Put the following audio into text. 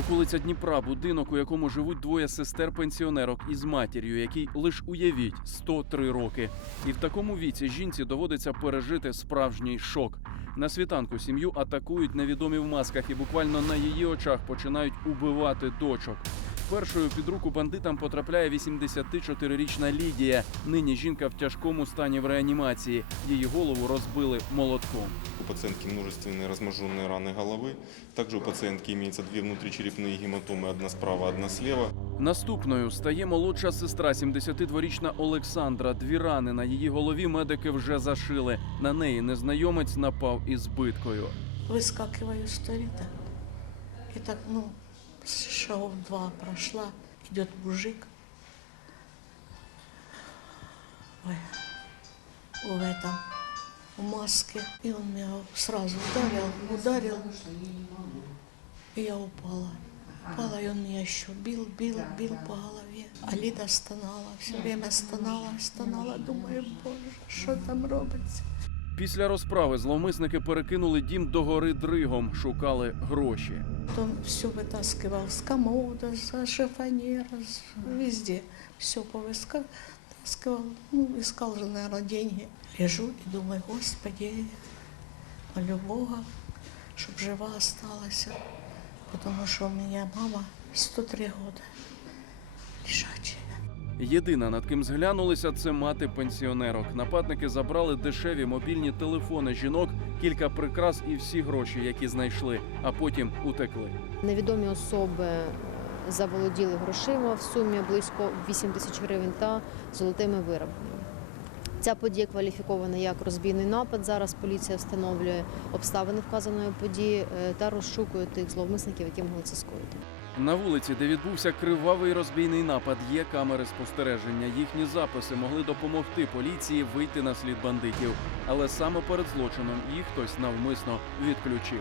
Околиця Дніпра, будинок, у якому живуть двоє сестер-пенсіонерок із матір'ю, якій лиш уявіть 103 роки. І в такому віці жінці доводиться пережити справжній шок. На світанку сім'ю атакують невідомі в масках і буквально на її очах починають убивати дочок. Першою під руку бандитам потрапляє 84-річна Лідія. Нині жінка в тяжкому стані в реанімації. Її голову розбили молотком. У пациентки множественные разможженные раны головы. Также у пациентки имеется две внутричерепные гематомы, одна справа, одна слева. Наступною стає молодша сестра, 72-річна Олександра. Дві рани на її голові медики вже зашили. На неї незнайомець напав із биткою. Выскакиваю из туалета. И так, ну, шагов два прошла. Идет мужик. Ой, в этом, в маске. И он меня сразу ударил, ударил. И я упала. Упала, и он меня еще бил, бил, бил по голове. А Лида стонала, все время стонала, стонала. Думаю, боже, що там робиться? Після розправи зловмисники перекинули дім до гори дригом, шукали гроші. Потом все вытаскивал с комода, с шифонера, с- везде. Все повыскакивал. Ну, искал же, наверное, деньги. Лежу и думаю, Господи, молю Бога, чтобы жива осталась. Потому что у меня мама 103 года лежачая. Єдина, над ким зглянулися, це мати пенсіонерок. Нападники забрали дешеві мобільні телефони жінок, кілька прикрас і всі гроші, які знайшли, а потім утекли. Невідомі особи е, заволоділи грошима в сумі близько 8 тисяч гривень та золотими виробами. Ця подія кваліфікована як розбійний напад. Зараз поліція встановлює обставини вказаної події е, та розшукує тих зловмисників, які могли це скоїти. На вулиці, де відбувся кривавий розбійний напад, є камери спостереження. Їхні записи могли допомогти поліції вийти на слід бандитів. Але саме перед злочином їх хтось навмисно відключив.